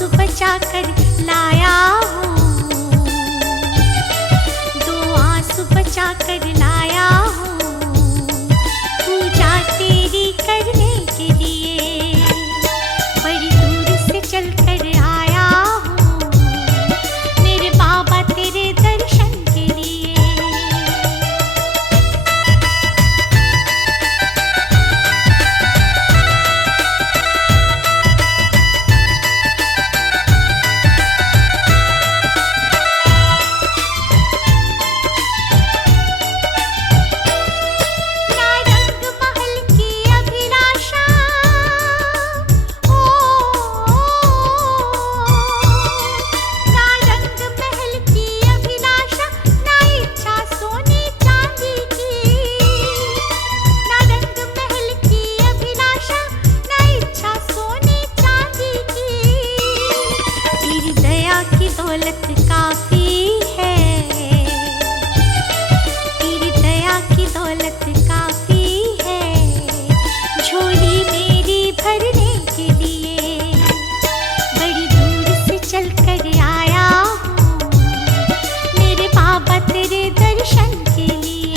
आंसू बचा कर लाया हूँ, 2 आंसू बचा कर लाया हूँ, पूजा तेरी करने के लिए बड़ी दूर से चल कर आया हूँ, मेरे बाबा तेरे दर्शन के लिए। दौलत काफी है, तेरी दया की दौलत काफी है, झोली मेरी भरने के लिए बड़ी दूर से चल कर आया हूँ, मेरे बाबा तेरे दर्शन के लिए।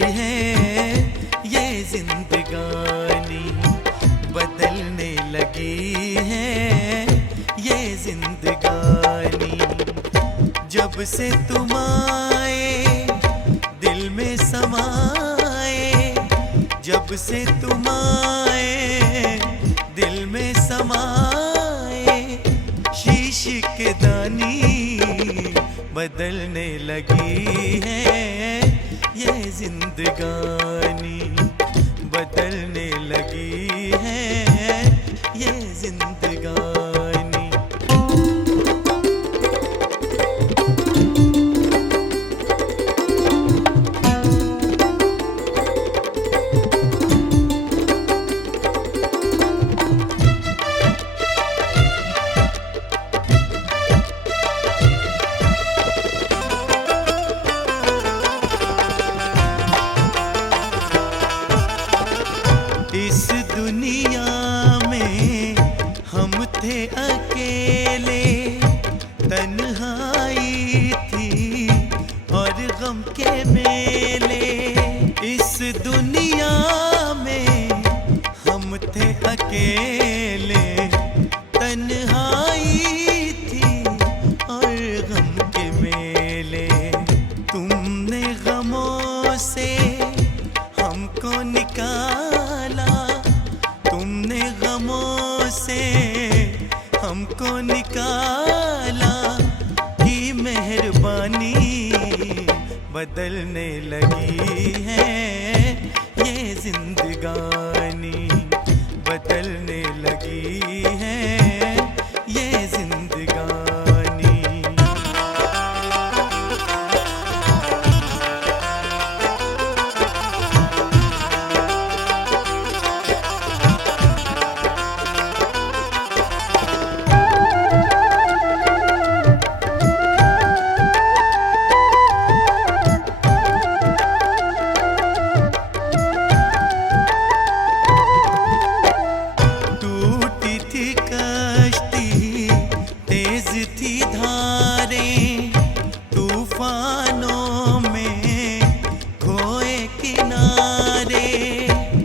है ये जिंदगानी, बदलने लगी है ये जिंदगानी। जब से तुम आए दिल में समाए, जब से तुम आए दिल में समाए, शीश के दानी बदलने लगी है ये जिंदगानी, बदलने लगी है ये जिंदगानी। इस दुनिया में हम थे अकेले, तन्हाई थी और गम के मेले। इस दुनिया में हम थे अकेले, तन्हाई थी और गम के मेले। तुमने गमों से हमको निकाला, तुमने गमों से हमको निकाला, की मेहरबानी बदलने लगी है ये जिंदगानी, बदलने लगी है ये जिंदगानी। टूटी थी कश्ती, तेज थी धारें, तूफानों में खोए किनारे।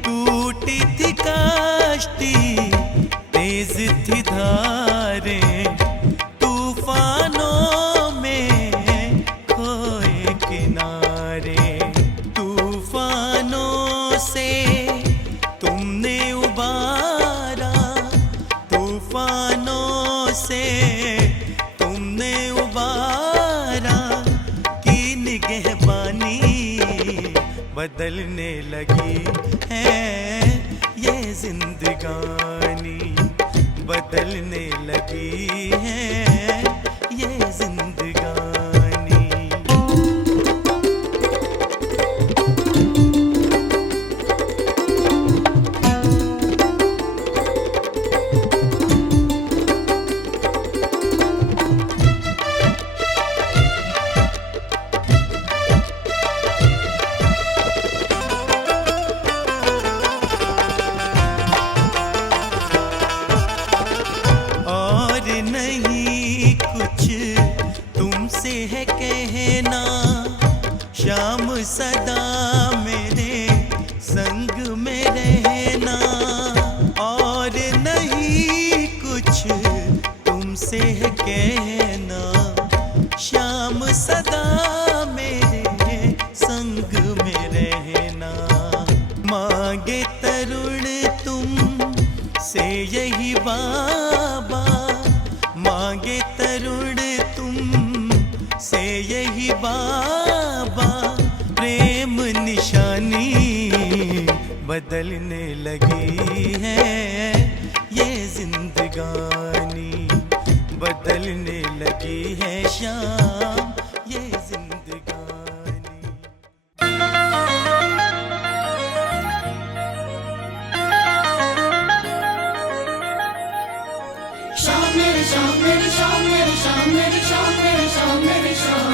टूटी थी कश्ती, तेज थी धारें, तूफानों में खोए किनारे। तूफानों से तुमने उबारा, तूफानों से तुमने उबारा, की निगहबानी बदलने लगी है ये जिंदगानी, बदलने लगी है ये जिंदगानी। और नहीं कुछ तुमसे है कहना, शाम सदा मेरे संग में रहना। और नहीं कुछ तुमसे है कहना, शाम सदा मेरे संग में रहना। मांगे तरुण तुम से यही बाबा, मांगे तरुण तुम से यही बाबा, प्रेम निशानी बदलने लगी है ये जिंदगानी, बदलने लगी है शाम ये जिंदगानी। शाम मेरी शाम मेरी शाम मेरी शाम मेरी शाम मेरी शाम मेरी शाम।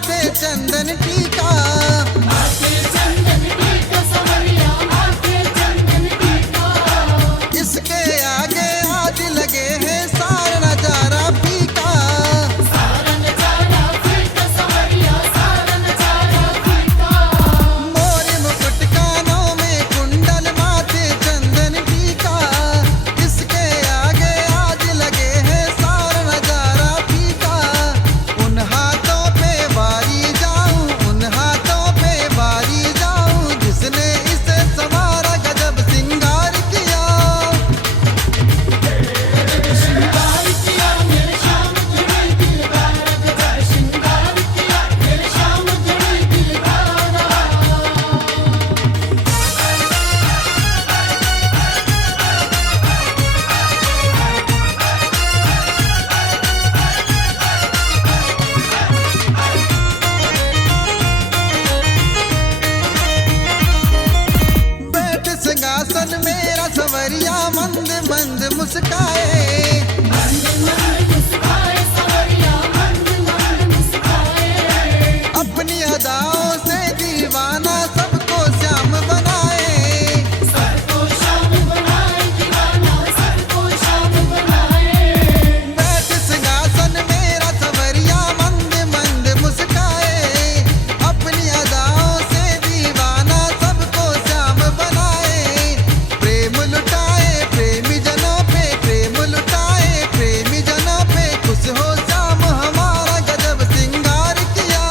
माथे चंदन टीका। माथे चंदन टीका सवरिया माथे चंदन टीका। इसके आगे आज लगे हैं सारा नजारा फीका। सारा नजारा फीका सवरिया सारा नजारा फीका। मोर मुकुट कानों में कुंडल माथे चंदन टीका। इसके आगे आज लगे हैं सारा नजारा फीका। उन हाथों पे वारी जाऊं, उन हाथों पे वारी जाऊं, जिसने इसे संवारा गजब सिंगार किया। श्रृंगार किया मेरे श्याम जुड़े दिलदार। गजब श्रृंगार किया मेरे श्याम जुड़े दिलदार। बैठ सिंहासन मेरा सवरिया मंद मंद मुस्काए। मंद मंद मुस्काए सवरिया मंद मंद मुस्काए। अपनी अदाओं से दीवाना सबको श्याम बनाए। सबको श्याम बनाए दीवाना सबको श्याम बनाए। बैठ सिंहासन मेरा सवरिया मंद मंद मुस्काए। अपनी अदाओं से दीवाना सबको श्याम बनाए। प्रेम लुटाए प्रेमी जनों पे, प्रेम लुटाए प्रेमी जनों पे, खुश हो श्याम हमारा गजब सिंगार किया।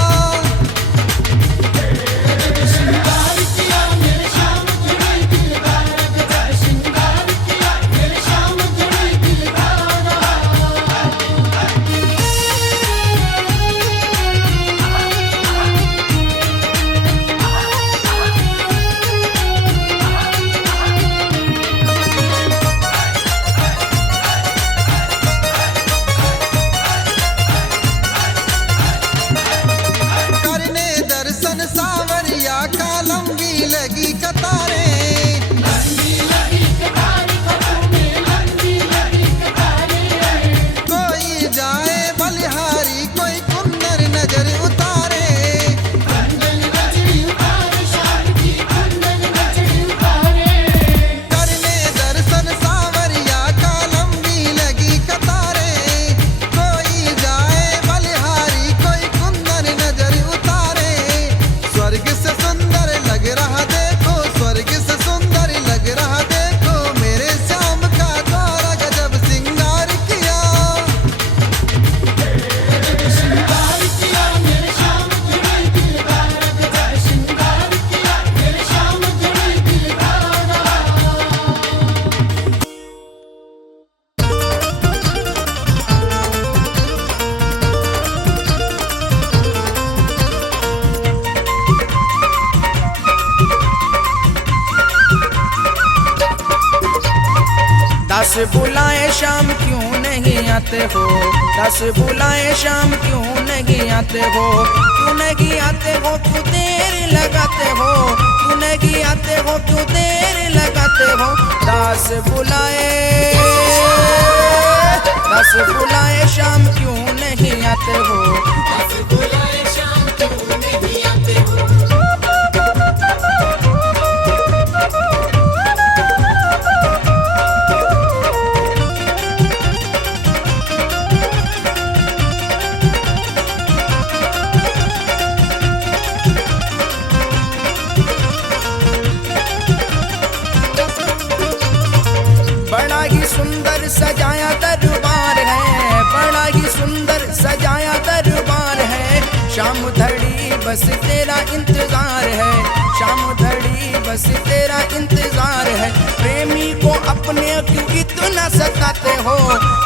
श्रृंगार किया मेरे श्याम जुड़े दिलदार। गजब श्रृंगार किया मेरे श्याम जुड़े दिलदार। करने दर्शन सावरिया का लंबी लगी कतारें। लंबी लगी कतारें खतों में लंबी लगी कतारें। कोई जाए बलिहारी कोई कुंदन नजर उतारे। कुंदन गजरी उतारे श्याम की कुंदन गजरी उतारे। करने दर्शन सावरिया का लंबी लगी कतारें। कोई जाए बलिहारी कोई कुंदन नजर उतारे। स्वर्ग से सुंदर लग रहा देखो, स्वर्ग से सुंदर लग रहा देखो, मेरे श्याम का द्वारा गजब सिंगार किया। श्रृंगार किया मेरे श्याम जुड़े दिलदार। गजब श्रृंगार किया मेरे श्याम जुड़े दिलदार। दस बुलाए शाम क्यों नहीं आते हो, दस बुलाए शाम क्यों नहीं आते हो, क्यों नहीं आते हो, क्यों देर लगाते हो, क्यों नहीं आते हो, क्यों देर लगाते हो। दस बुलाए शाम क्यों नहीं आते हो। दस बुलाए शाम क्यों नहीं आते हो। बड़ा ही सुंदर सजाया दरबार है, बड़ा ही सुंदर सजाया दरबार है। शाम धड़ी बस तेरा इंतजार है, शाम धड़ी बस तेरा इंतजार है। प्रेमी को अपने क्यों इतना सताते हो,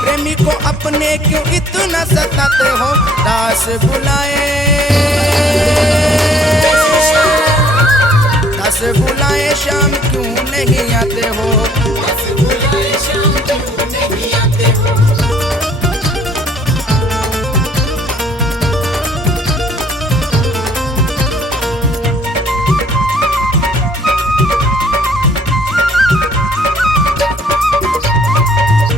प्रेमी को अपने क्यों इतना सताते हो। दास बुलाए, दास बुलाए शाम क्यों नहीं आते हो। दस बुलाए शाम क्यों नहीं आते हो।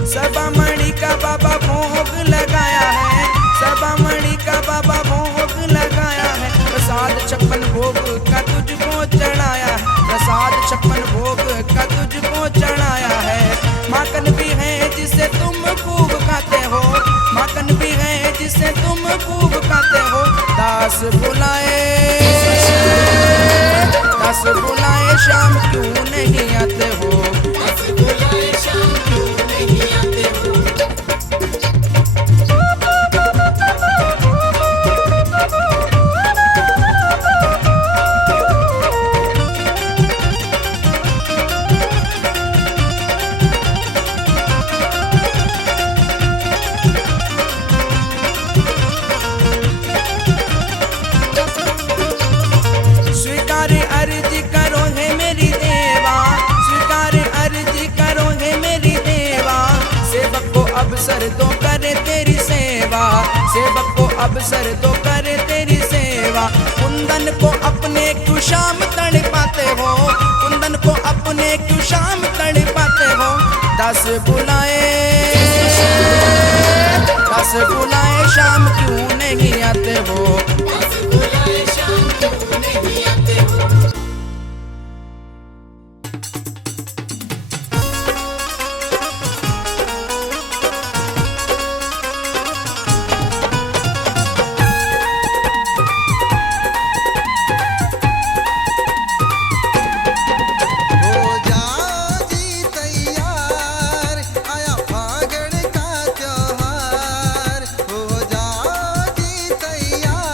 सभामणि का बाबा भोग लगाया है, सभामणि का बाबा भोग लगाया दस बुलाए शाम क्यों नहीं आते हो। स्वीकार अर्जी करो है मेरी देवा, स्वीकार अर्जी करो है मेरी देवा। सेवक को अवसर दो करे तेरी सेवा, सेवक को अवसर दो करे तेरी सेवा। कुंदन को अपने क्यों शाम तड़ पाते हो, कुंदन को अपने क्यों शाम तड़ पाते हो। दस बुलाए शाम क्यों नहीं आते हो। हो जाओ जी तैयार, आया फागण का त्योहार। हो जाओ जी तैयार,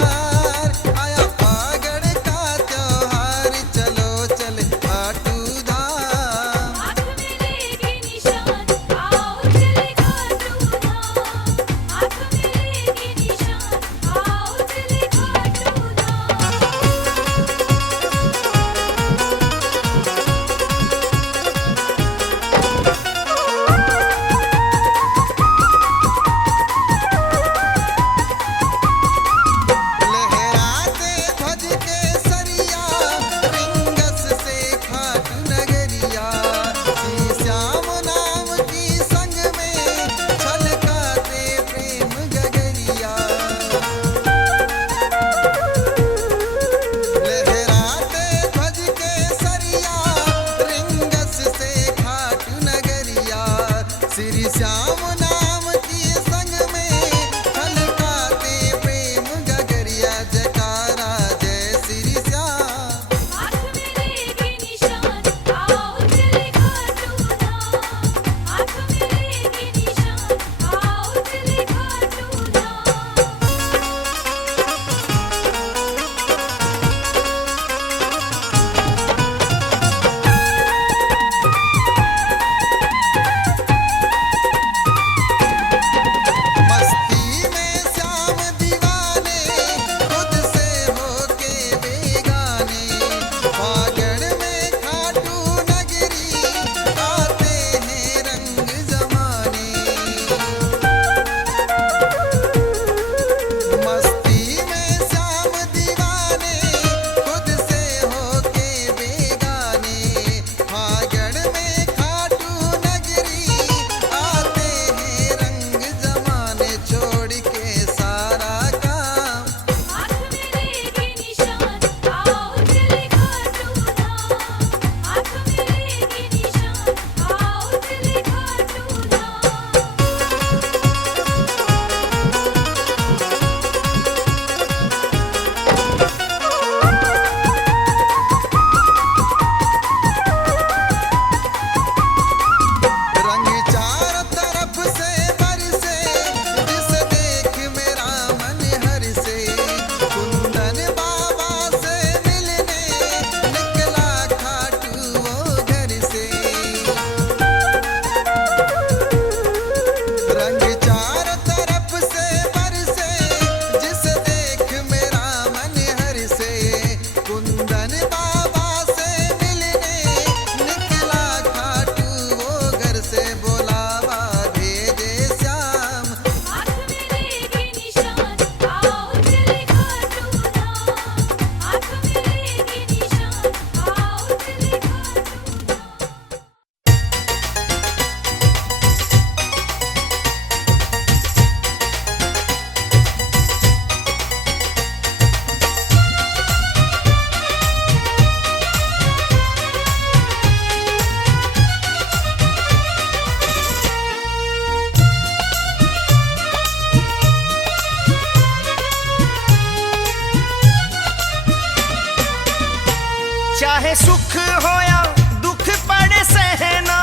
चाहे सुख हो या दुख पड़े सहना,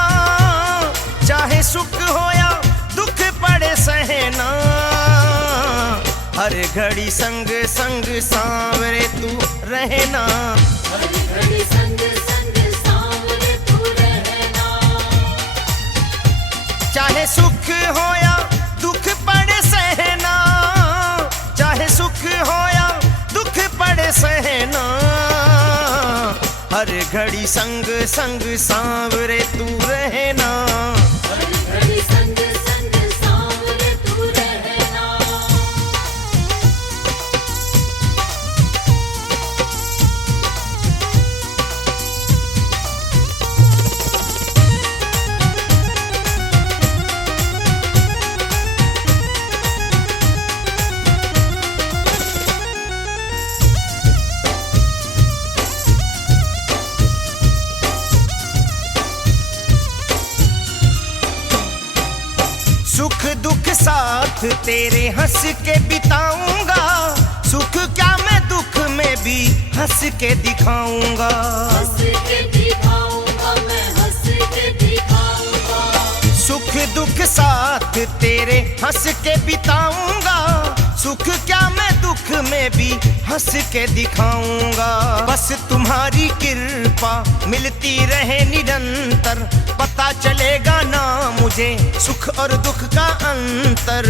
चाहे सुख हो या दुख पड़े सहना, हर घड़ी संग संग सांवरे तू रहना, हर घड़ी संग संग सांवरे तू रहना। चाहे सुख हो या दुख पड़े सहना, चाहे सुख हो या दुख पड़े सहना, हर घड़ी संग संग सांवरे तू रहना, हर घड़ी संग संग सांवरे तू रहना। सुख दुख साथ तेरे हंस के बिताऊंगा, सुख क्या मैं दुख में भी हंस के दिखाऊंगा, हंस के दिखाऊंगा मैं, हंस के दिखाऊंगा। सुख दुख साथ तेरे हंस के बिताऊंगा, सुख क्या मैं दुख में भी हंस के दिखाऊंगा। बस तुम्हारी कृपा मिलती रहे निरंतर, पता चलेगा ना मुझे सुख और दुख का अंतर।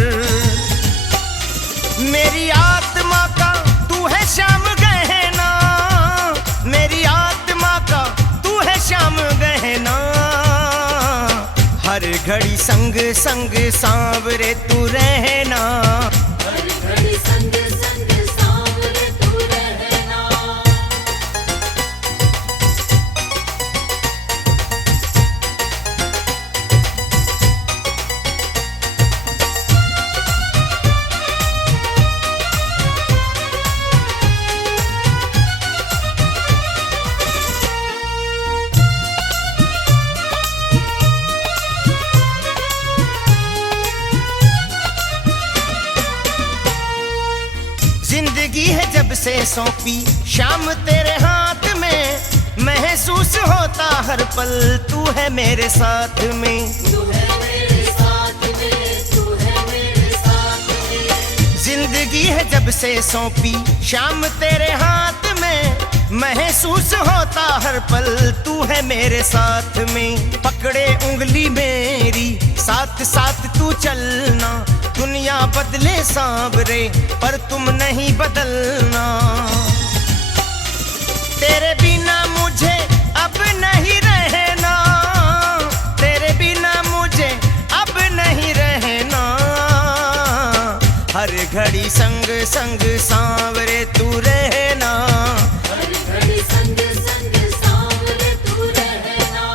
मेरी आत्मा का तू है श्याम गहना, मेरी आत्मा का तू है श्याम गहना, हर घड़ी संग संग सांवरे तू रहना, हर घड़ी संग संग सांवरे तू रहना। जिंदगी है जब से सौंपी शाम तेरे हाथ में, महसूस होता हर पल तू है मेरे साथ में, तू है मेरे साथ में, तू है मेरे साथ में। जिंदगी है जब से सौंपी शाम तेरे हाथ में, महसूस होता हर पल तू है मेरे साथ में। पकड़े उंगली मेरी साथ साथ तू चलना, दुनिया बदले सांवरे पर तुम नहीं बदलना। तेरे बिना मुझे अब नहीं रहना, तेरे बिना मुझे अब नहीं रहना, हर घड़ी संग संग सांवरे तू रहना, हर घड़ी संग संग सांवरे तू रहना।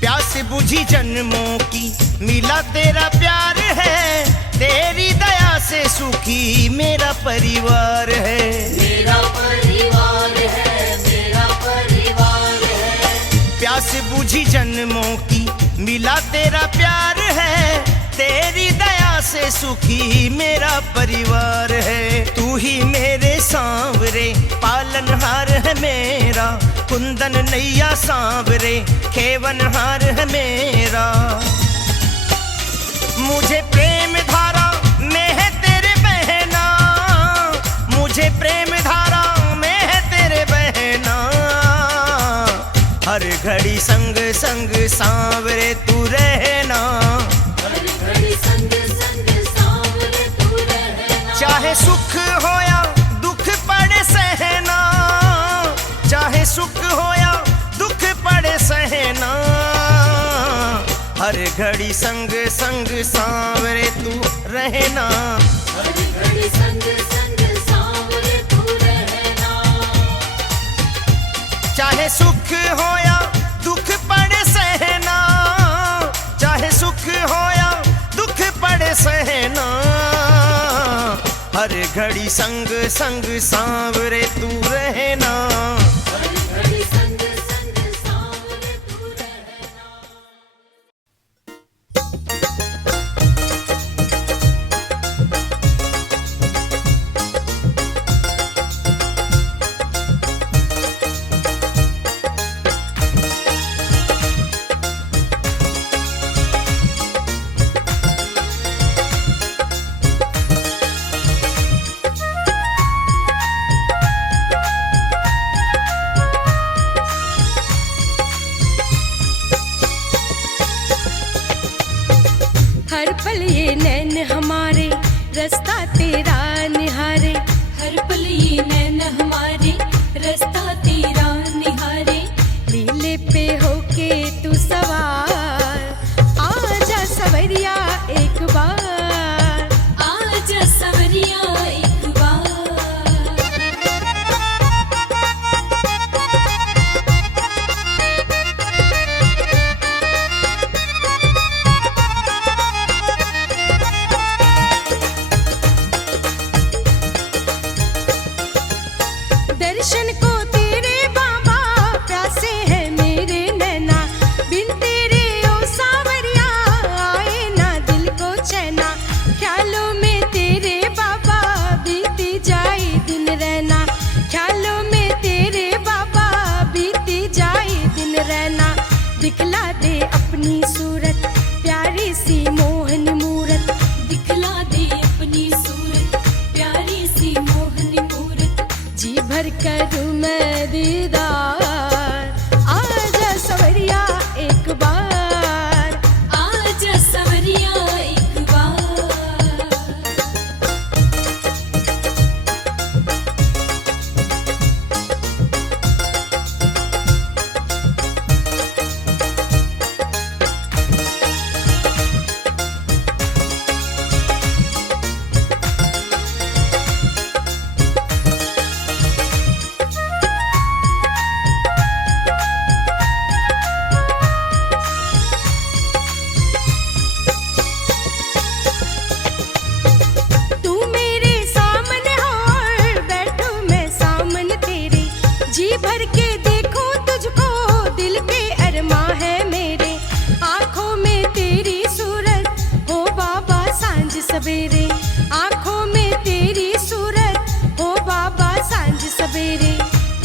प्यास बुझी जन्मों की मिला तेरा प्यार है, तेरी दया से सुखी मेरा परिवार है, मेरा परिवार है, मेरा परिवार है। प्यास बुझी जन्मों की मिला तेरा प्यार है, तेरी दया से सुखी मेरा परिवार है। तू ही मेरे सांवरे पालनहार है मेरा, कुंदन नैया सांवरे खेवनहार है मेरा। मुझे प्रेम धारा में है तेरे बहना, मुझे प्रेम धारा में है तेरे बहना, हर घड़ी संग संग सांवरे तू रहना, हर घड़ी संग संग सांवरे तू रहना। चाहे सुख हो या दुख पड़े सहना, चाहे सुख हो या दुख पड़े सहना, हर घड़ी संग संग सांवरे तू रहना, हर घड़ी संग संग सांवरे तू रहना। चाहे सुख हो या दुख पड़े सहना, सहना, हर घड़ी संग संग सांवरे तू रहना। हर पल ये नैन हमारे रास्ता तेरा निहारे, हर पल ये नैन हमारे रास्ता तेरा निहारे। लीले पे होके तू सवार, आजा सवरिया एक बार, आजा सवरिया एक बार। दर्शन को तेरे बाबा प्यासे है मेरे नैना, बिन तेरे ओ सावरिया आए ना दिल को चैना। ख्यालों में तेरे बाबा बीती जाए दिन रहना, ख्यालों में तेरे बाबा बीती जाए दिन रहना। दिखला दे अपनी सूरत प्यारी सी मोहन मूरत, दिखला दे अपनी सूरत प्यारी सी मोहन मूरत। जी भर करूं मैं दीदार, आजा सवरिया एक बार, आजा सवरिया एक बार। तू मेरे सामने हो और बैठूं मैं सामने तेरे, जी भर के देखूं तुझको दिल के अरमा है मेरे। आंखों में तेरी सूरत हो बाबा सांझ सवेरे, आंखों में तेरी सूरत हो बाबा सांझ सवेरे।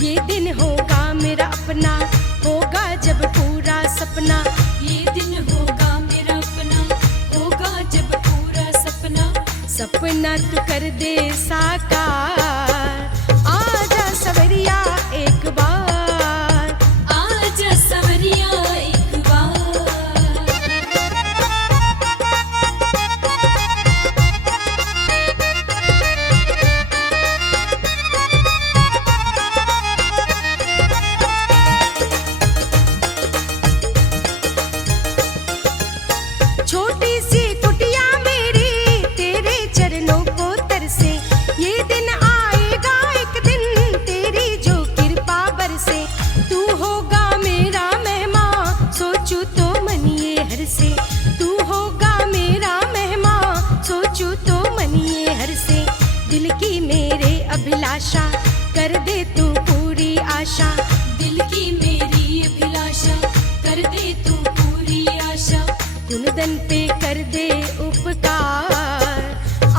ये दिन होगा मेरा अपना, होगा जब पूरा सपना, ये दिन होगा मेरा अपना, होगा जब पूरा सपना। सपना तू कर दे साकार, आजा सवरिया एक बार, आजा सवरिया एक बार। छोटी सी कुटिया मेरी तेरे चरणों को तरसे, ये दिन आएगा एक दिन तेरी जो कृपा बरसे। तू होगा मेरा मेहमान सोचूं तो मन ये हर से, तू होगा मेरा मेहमान सोचूं तो मन ये हर से। दिल की मेरे अभिलाषा कर दे तू पूरी आशा, दिल की मेरी अभिलाषा कर दे तू पूरी आशा। कुंदन पे कर दे उपकार,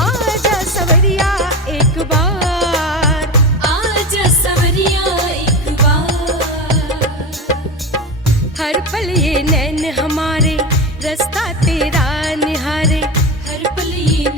आजा सवरिया एक बार, आजा सवरिया एक बार। हर पल ये नैन हमारे रास्ता तेरा निहारे, हर पल ये